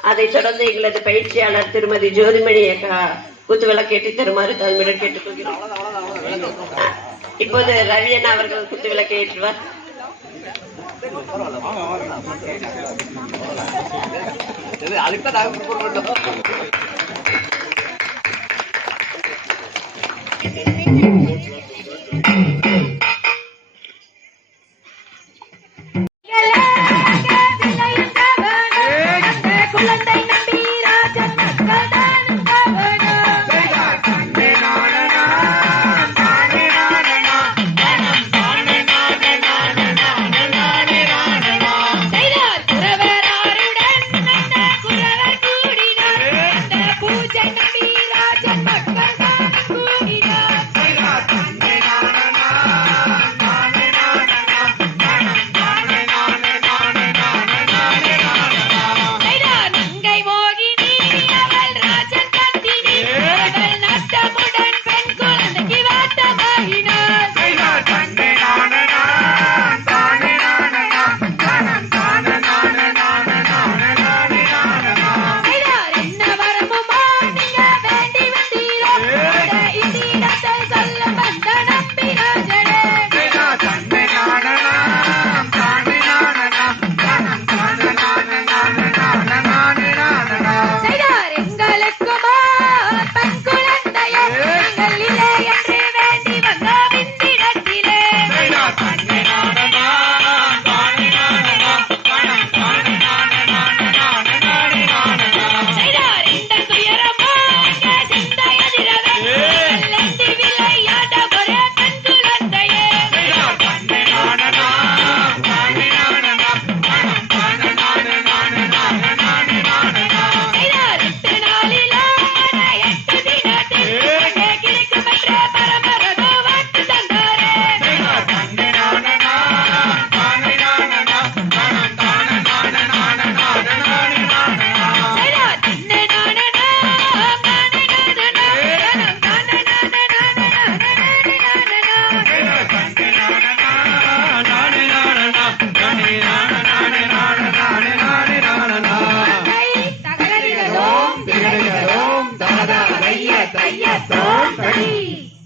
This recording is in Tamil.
அதைத் தொடர்ந்து எங்களது பயிற்சியாளர் திருமதி ஜோதிமணி அக்கா குத்துவிளக்கேற்றி தருமாறு தலைமையிடம் கேட்டுக்கொள்கிறோம். இப்போது ரவி அண்ணா அவர்கள் குத்து குத்துவிளக்கை ஏற்றுவார். அழுத்த दादा भैया दैया सोन